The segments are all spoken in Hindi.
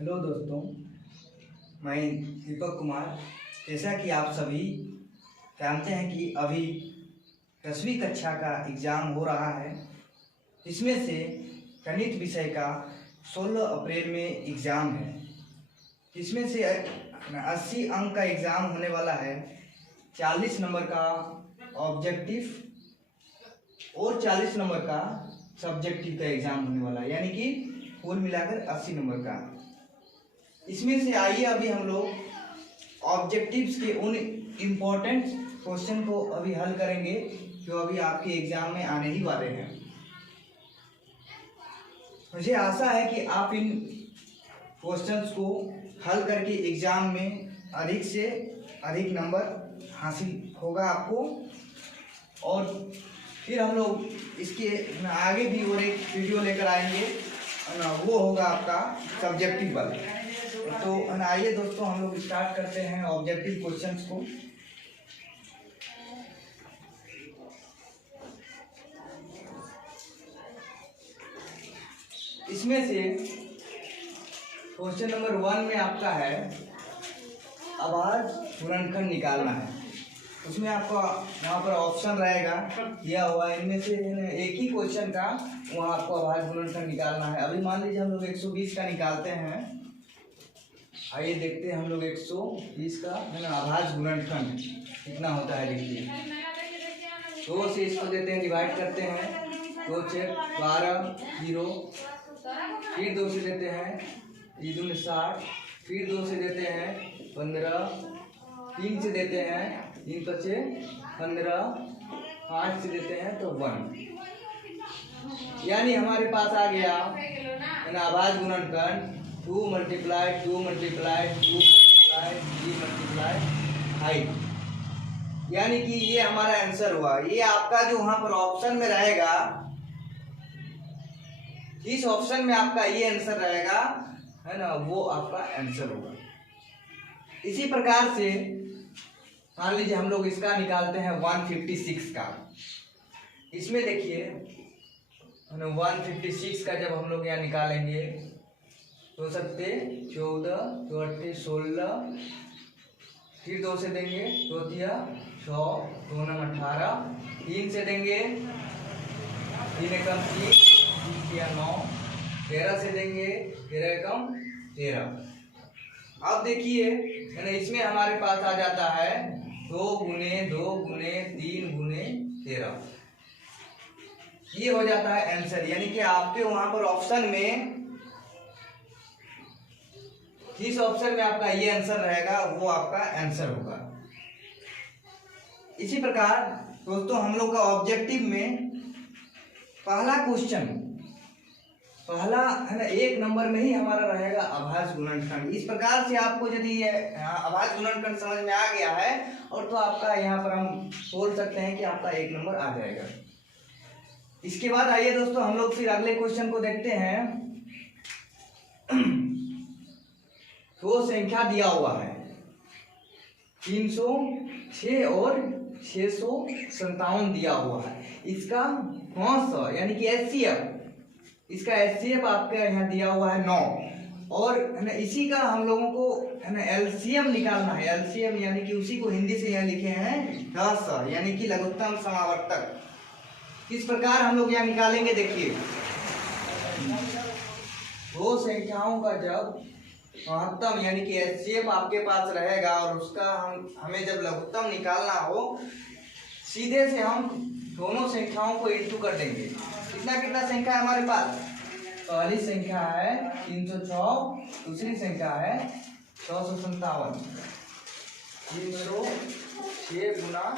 हेलो दोस्तों, मैं दीपक कुमार। जैसा कि आप सभी जानते हैं कि अभी 10वीं कक्षा का एग्ज़ाम हो रहा है। इसमें से गणित विषय का 16 अप्रैल में एग्ज़ाम है। इसमें से 80 अंक का एग्ज़ाम होने वाला है। 40 नंबर का ऑब्जेक्टिव और 40 नंबर का सब्जेक्टिव का एग्ज़ाम होने वाला है, यानी कि कुल मिलाकर 80 नंबर का। इसमें से आइए अभी हम लोग ऑब्जेक्टिव्स के उन इम्पोर्टेंट क्वेश्चन को अभी हल करेंगे जो अभी आपके एग्जाम में आने ही वाले हैं। मुझे आशा है कि आप इन क्वेश्चंस को हल करके एग्जाम में अधिक से अधिक नंबर हासिल होगा आपको। और फिर हम लोग इसके आगे भी और एक वीडियो लेकर आएंगे, वो होगा आपका सब्जेक्टिव वाला। तो आइए दोस्तों, हम लोग स्टार्ट करते हैं ऑब्जेक्टिव क्वेश्चंस को। इसमें से क्वेश्चन नंबर 1 में आपका है आवाज गुणनखंड निकालना है। उसमें आपका वहाँ पर ऑप्शन रहेगा दिया हुआ, इनमें से एक ही क्वेश्चन का वहाँ आपको आवाज गुणनखंड निकालना है। अभी मान लीजिए हम लोग 120 का निकालते हैं। आइए देखते हैं हम लोग 120 का आभाज्य गुणनखंड कितना होता है। देखिए 2 से इसको देते हैं, डिवाइड करते हैं। 2 से 12 0, फिर 2 से देते हैं 3 दूनी 60, फिर 2 से देते हैं 15, 3 से देते हैं 3 पचे 15, 5 से देते हैं तो 1। यानी हमारे पास आ गया आभाज्य गुणनखंड 2 मल्टीप्लाई 2 मल्टीप्लाई 2 मल्टीप्लाई 3 मल्टीप्लाई 5। यानी कि ये हमारा आंसर हुआ। ये आपका जो वहां पर ऑप्शन में रहेगा, इस ऑप्शन में आपका ये आंसर रहेगा, है ना, वो आपका आंसर होगा। इसी प्रकार से मान लीजिए हम लोग इसका निकालते हैं 156 का। इसमें देखिए 156 का जब हम लोग यहाँ निकालेंगे तो 7 14 2 8 16, फिर 2 से देंगे 2 तिया 6, 2 9 18, 3 से देंगे 3 एकम 3, 3 तिया 9, 13 से देंगे 13 एकम 13। अब देखिए इसमें हमारे पास आ जाता है 2 गुने 2 गुने 3 गुने 13। ये हो जाता है आंसर। यानी कि आपके वहां पर ऑप्शन में, इस ऑप्शन में आपका ये आंसर रहेगा, वो आपका आंसर होगा। इसी प्रकार दोस्तों हम लोग का ऑब्जेक्टिव में पहला क्वेश्चन, पहला है ना 1 नंबर में ही हमारा रहेगा आभाज्य गुणनखंड। इस प्रकार से आपको यदि ये आभाज्य गुणनखंड समझ में आ गया है और तो आपका यहाँ पर हम बोल सकते हैं कि आपका 1 नंबर आ जाएगा। इसके बाद आइए दोस्तों हम लोग फिर अगले क्वेश्चन को देखते हैं। 2 संख्या दिया हुआ है 306 और 657 दिया हुआ है। इसका कौन यानी कि एचसीएफ, इसका एचसीएफ आपके यहाँ दिया हुआ है 9, और है ना इसी का हम लोगों को है ना एलसीएम निकालना है। एलसीएम यानी कि उसी को हिंदी से यहाँ लिखे हैं 10, यानी कि लघुत्तम समावर्तक। किस प्रकार हम लोग यहाँ निकालेंगे, देखिए 2 संख्याओं का जब महत्तम यानी कि एचसीएफ आपके पास रहेगा और उसका हमें जब लघुत्तम निकालना हो, सीधे से हम दोनों संख्याओं को इंटू कर देंगे। कितना संख्या है हमारे पास, पहली संख्या है 306, दूसरी संख्या है 657। 306 गुना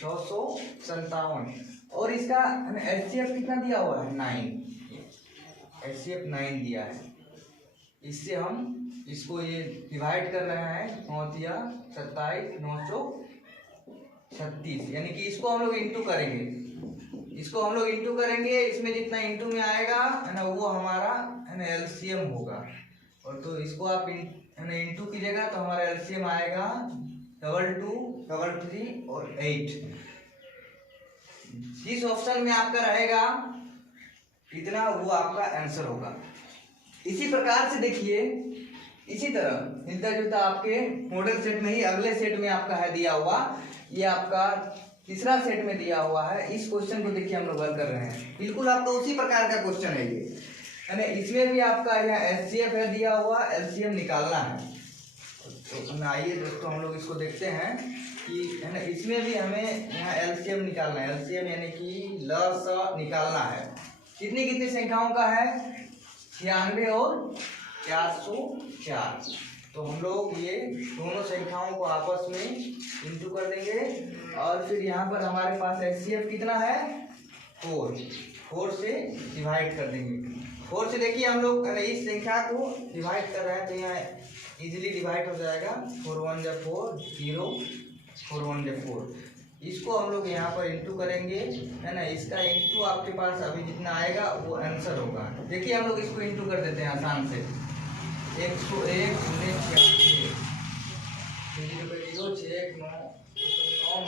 657, और इसका एचसीएफ कितना दिया हुआ है 9, एचसीएफ 9 दिया है। इससे हम इसको ये डिवाइड कर रहे हैं 9 तिया 27, 936, यानी कि इसको हम लोग इंटू करेंगे। इसको हम लोग इंटू करेंगे, इसमें जितना इंटू में आएगा है ना वो हमारा है ना एलसीएम होगा। और तो इसको आप है ना इंटू कीजिएगा तो हमारा एलसीएम आएगा 22, 33 और 8। जिस ऑप्शन में आपका रहेगा इतना, वो आपका आंसर होगा। इसी प्रकार से देखिए इसी तरह मिलता जुलता आपके मॉडल सेट में ही अगले सेट में आपका है दिया हुआ, ये आपका तीसरा सेट में दिया हुआ है। इस क्वेश्चन को देखिए हम लोग हल कर रहे हैं, बिल्कुल आपका उसी प्रकार का क्वेश्चन है ये, है ना। इसमें भी आपका यहाँ एचसीएफ है दिया हुआ, एलसीएम निकालना है। तो आइए दोस्तों हम लोग इसको देखते हैं कि है ना, इसमें भी हमें यहाँ एलसीएम निकालना है। एलसीएम यानी कि लस निकालना है। कितनी कितनी संख्याओं का है? 96 और 404। तो हम लोग ये दोनों संख्याओं को आपस में इंटू कर देंगे और फिर यहाँ पर हमारे पास एचसीएफ कितना है? 4 से डिवाइड कर देंगे। 4 से देखिए हम लोग इस संख्या को डिवाइड कर रहे हैं तो यहाँ इजीली डिवाइड हो जाएगा। 4 1 जा 4, 0, 4 1 जा 4। इसको हम लोग यहाँ पर इंटू करेंगे, है ना। इसका इंटू आपके पास अभी जितना आएगा वो आंसर होगा। देखिए हम लोग इसको इंटू कर देते हैं आसान से। 101 गुने 86, 0 6 1 9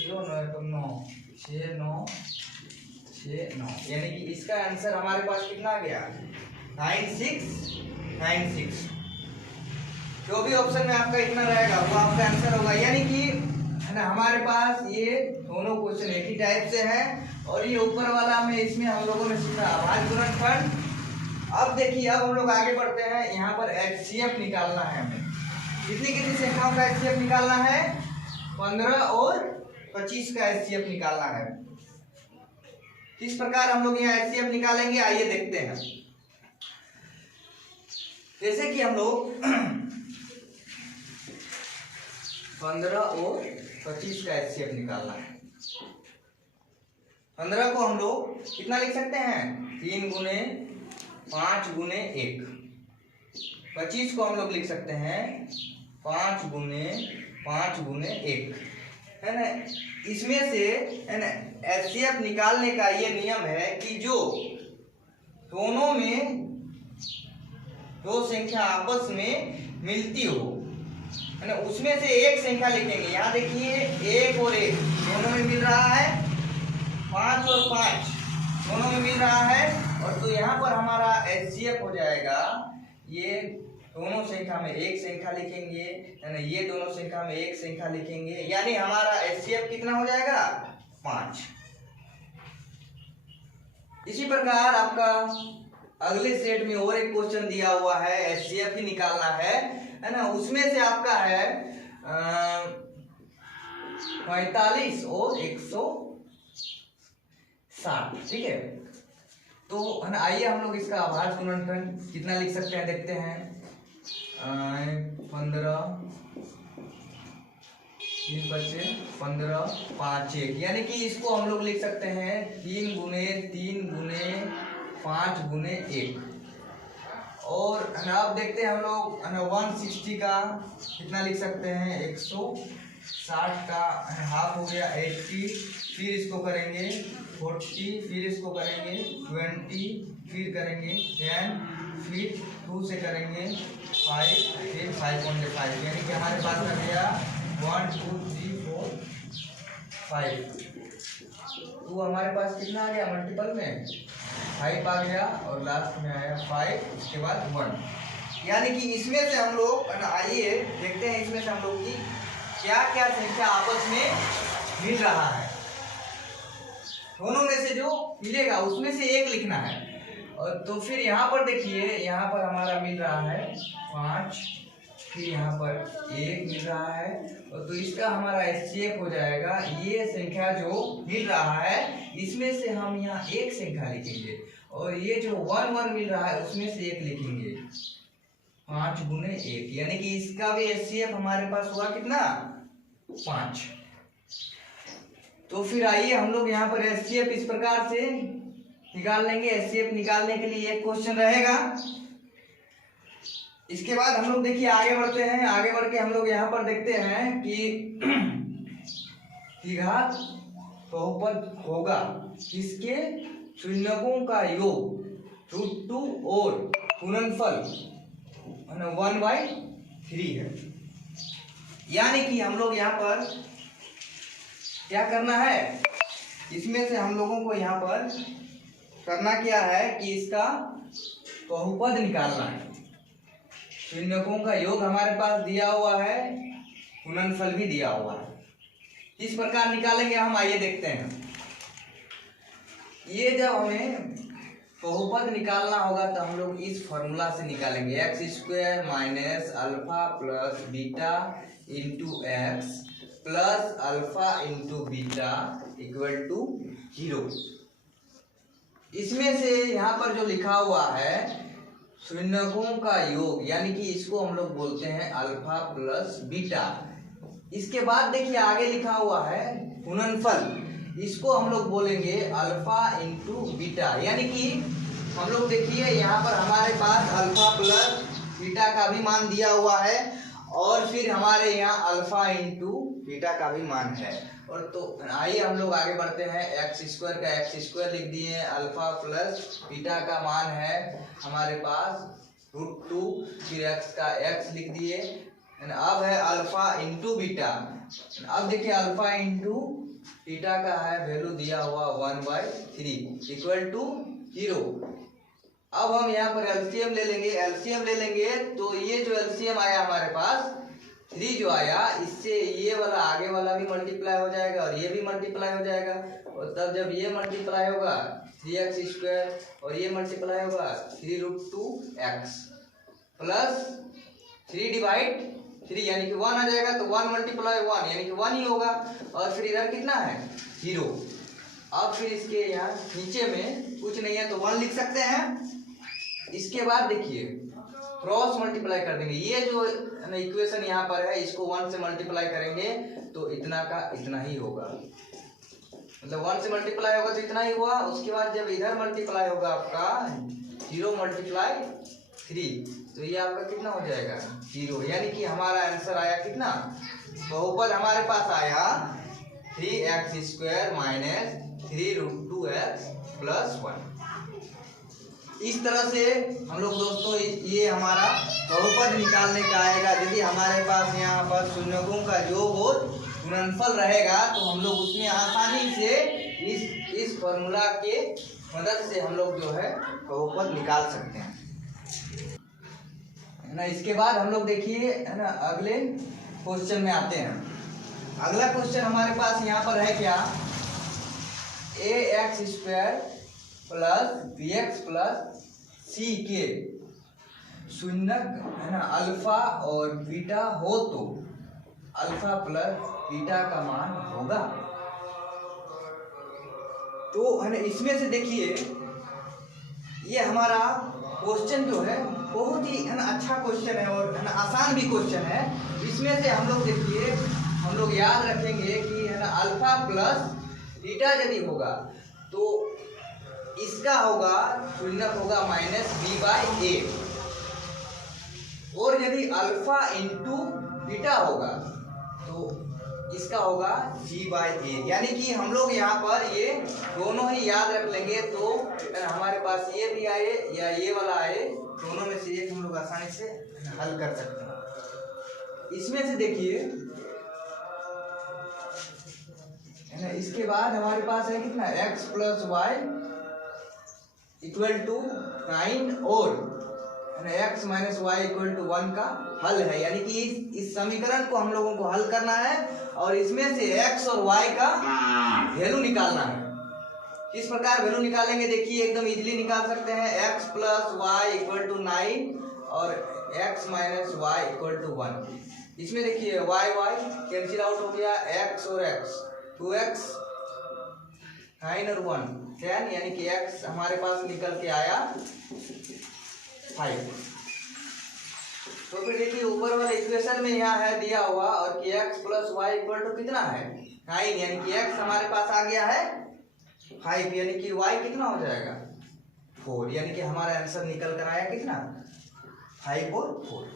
0 9 9 6 9 6 9, यानी कि इसका आंसर हमारे पास कितना आ गया? 9696। जो भी ऑप्शन में आपका इतना रहेगा वो आपका आंसर होगा। यानी कि है ना, हमारे पास ये दोनों क्वेश्चन एक ही टाइप से हैं और ये ऊपर वाला में इसमें हम लोगों ने सीखा अभाज्य गुणनखंड। अब देखिए अब हम लोग आगे बढ़ते हैं। यहाँ पर एचसीएफ निकालना है हमें। कितनी कितनी संख्याओं का एचसीएफ निकालना है? 15 और 25 का एचसीएफ निकालना है। किस प्रकार हम लोग यहाँ एचसीएफ निकालेंगे आइए देखते हैं। जैसे कि हम लोग 15 और 25 का एचसीएफ निकालना है। 15 को हम लोग कितना लिख सकते हैं? 3 गुने 5 गुने 1। 25 को हम लोग लिख सकते हैं 5 गुने 5 गुने 1, है ना। इसमें से है ना एचसीएफ निकालने का ये नियम है कि जो दोनों में दो संख्या आपस में मिलती हो, है ना, उसमें से एक संख्या लिखेंगे। यहाँ देखिए 1 और 1 दोनों में मिल रहा है, 5 और 5 दोनों में मिल रहा है, और तो यहाँ पर हमारा एचसीएफ हो जाएगा। ये दोनों संख्या में एक संख्या लिखेंगे, है ना, ये दोनों संख्या में एक संख्या लिखेंगे, यानी हमारा एचसीएफ कितना हो जाएगा? 5। इसी प्रकार आपका अगले सेट में और एक क्वेश्चन दिया हुआ है, एचसीएफ ही निकालना है ना। उसमें से आपका है 45 और 160, ठीक है। तो है ना, आइए हम लोग इसका अभाज्य गुणनखंड कितना लिख सकते हैं देखते हैं। 15 3 बचे 15 5 1, यानी कि इसको हम लोग लिख सकते हैं 3 गुने 3 गुने 5 गुने 1। और अब देखते हैं हम लोग 160 का कितना लिख सकते हैं? 160 का हाफ हो गया 80, फिर इसको करेंगे 40, फिर इसको करेंगे 20, फिर करेंगे 10, फिर 2 से करेंगे 5, फिर 5.5, यानी कि हमारे पास आ गया 1 2 3 4 5। तो हमारे पास कितना आ गया? मल्टीपल में 5 आ गया और लास्ट में आया 5, उसके बाद 1। यानी कि इसमें से हम लोग आइए देखते हैं इसमें से हम लोग की क्या क्या संख्या आपस में मिल रहा है। दोनों में से जो मिलेगा उसमें से एक लिखना है। और तो फिर यहाँ पर देखिए, यहाँ पर हमारा मिल रहा है 5, फिर यहाँ पर 1 मिल रहा है, और तो इसका हमारा एचसीएफ हो जाएगा। ये संख्या जो मिल रहा है इसमें से हम यहाँ एक संख्या लिखेंगे, और ये जो 1 1 मिल रहा है उसमें से एक लिखेंगे 5 गुने 1, यानी कि इसका भी एचसीएफ हमारे पास हुआ कितना? 5। तो फिर आइए हम लोग यहाँ पर एचसीएफ इस प्रकार से निकाल लेंगे। एचसीएफ निकालने के लिए एक क्वेश्चन रहेगा। इसके बाद हम लोग देखिए आगे बढ़ते हैं। आगे बढ़ के हम लोग यहाँ पर देखते हैं कि द्विघात बहुपद होगा किसके? शून्यकों का योग √2 और गुणनफल 1/3 है। यानी कि हम लोग यहाँ पर क्या करना है? इसमें से हम लोगों को यहाँ पर करना क्या है कि इसका बहुपद निकालना है। शून्यकों का योग हमारे पास दिया हुआ है, गुणनफल भी दिया हुआ है। किस प्रकार निकालेंगे हम, आइए देखते हैं। ये जब हमें बहुपद निकालना होगा तो हम लोग इस फॉर्मूला से निकालेंगे, x square minus alpha plus beta into x plus alpha into beta equal to 0। इसमें से यहाँ पर जो लिखा हुआ है शून्यकों का योग, यानी कि इसको हम लोग बोलते हैं अल्फा प्लस बीटा। इसके बाद देखिए आगे लिखा हुआ है गुणनफल, इसको हम लोग बोलेंगे अल्फा इंटू बीटा। यानी कि हम लोग देखिए यहाँ पर हमारे पास अल्फा प्लस बीटा का भी मान दिया हुआ है और फिर हमारे यहाँ अल्फा इंटू बीटा का भी मान है। और तो आइए हम लोग आगे बढ़ते हैं। एक्स स्क्वायर का एक्स स्क्वायर लिख दिए, अल्फा प्लस बीटा का मान है हमारे पास √2, फिर एक्स का एक्स लिख दिए। अब है अल्फा इंटू बीटा। अब देखिए अल्फा इंटू बीटा का है वैल्यू दिया हुआ 1/3 इक्वल टू 0। अब हम यहाँ पर एलसीएम ले लेंगे, एलसीएम ले लेंगे तो ये जो एलसीएम आया हमारे पास 3 जो आया, इससे ये वाला आगे वाला भी मल्टीप्लाई हो जाएगा और ये भी मल्टीप्लाई हो जाएगा। और तब जब ये मल्टीप्लाई होगा 3x² और ये मल्टीप्लाई होगा 3√2x प्लस 3/3 यानी कि 1 आ जाएगा। तो 1 × 1 यानी कि 1 ही होगा। और फिर इधर कितना है 0। अब फिर इसके यहाँ नीचे में कुछ नहीं है तो 1 लिख सकते हैं। इसके बाद देखिए क्रॉस मल्टीप्लाई कर देंगे, ये जो इक्वेशन यहाँ पर है इसको 1 से मल्टीप्लाई करेंगे तो इतना का इतना ही होगा, मतलब 1 से मल्टीप्लाई होगा तो इतना ही हुआ। उसके बाद जब इधर मल्टीप्लाई होगा आपका 0 × 3 तो ये आपका कितना हो जाएगा 0। यानी कि हमारा आंसर आया कितना, बहुपद हमारे पास आया 3x² माइनस 3√2x प्लस 1। इस तरह से हम लोग दोस्तों ये हमारा बहुपद निकालने का आएगा। यदि हमारे पास यहाँ पर शून्यकों का योग और गुणनफल रहेगा तो हम लोग उसमें आसानी से इस फॉर्मूला के मदद से हम लोग जो है बहुपद निकाल सकते हैं, है ना। इसके बाद हम लोग देखिए, है ना, अगले क्वेश्चन में आते हैं। अगला क्वेश्चन हमारे पास यहाँ पर है क्या, ax² plus bx plus c के शून्यक, है ना, अल्फा और बीटा हो तो अल्फा प्लस बीटा का मान होगा। तो है ना, इसमें से देखिए ये हमारा क्वेश्चन जो है बहुत ही, है ना, अच्छा क्वेश्चन है और, है ना, आसान भी क्वेश्चन है। इसमें से हम लोग देखिए हम लोग याद रखेंगे कि, है ना, अल्फा प्लस बीटा यदि होगा तो इसका होगा शून्यक होगा -b/a और यदि अल्फा इंटू बीटा होगा तो इसका होगा g/a। यानी कि हम लोग यहाँ पर ये दोनों ही याद रख लेंगे तो हमारे पास ये भी आए या ये वाला आए, दोनों में से एक हम लोग आसानी से हल कर सकते हैं। इसमें से देखिए, है ना, इसके बाद हमारे पास है कितना x + y = 9 और x - y = 1 का हल है। यानी कि इस समीकरण को हम लोगों को हल करना है और इसमें से x और y का वैल्यू निकालना है। किस प्रकार वैल्यू निकालेंगे देखिए, एकदम इजीली निकाल सकते हैं। x + y = 9 और x - y = 1। इसमें देखिए y कैंसिल आउट हो गया, x और x 2x 9 और 1 10, यानी कि x हमारे पास निकल के आया 5। तो फिर देखिए ऊपर वाले इक्वेशन में यहाँ है दिया हुआ और कि x + y = कितना है 9, यानी कि x हमारे पास आ गया है 5, यानी कि y कितना हो जाएगा 4, यानी कि हमारा आंसर निकल कर आया कितना 5 और 4।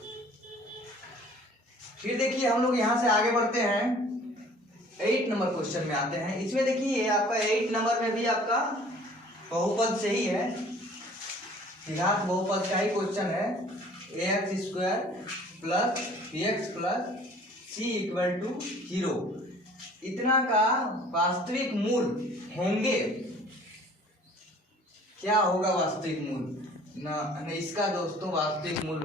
फिर देखिए हम लोग यहाँ से आगे बढ़ते हैं, 8 नंबर क्वेश्चन में आते हैं। इसमें देखिए आपका 8 नंबर में भी आपका बहुपद से ही है, द्विघात बहुपद का ही क्वेश्चन है। ax² plus bx plus c = 0 इतना का वास्तविक मूल होंगे, क्या होगा वास्तविक मूल ना, इसका दोस्तों वास्तविक मूल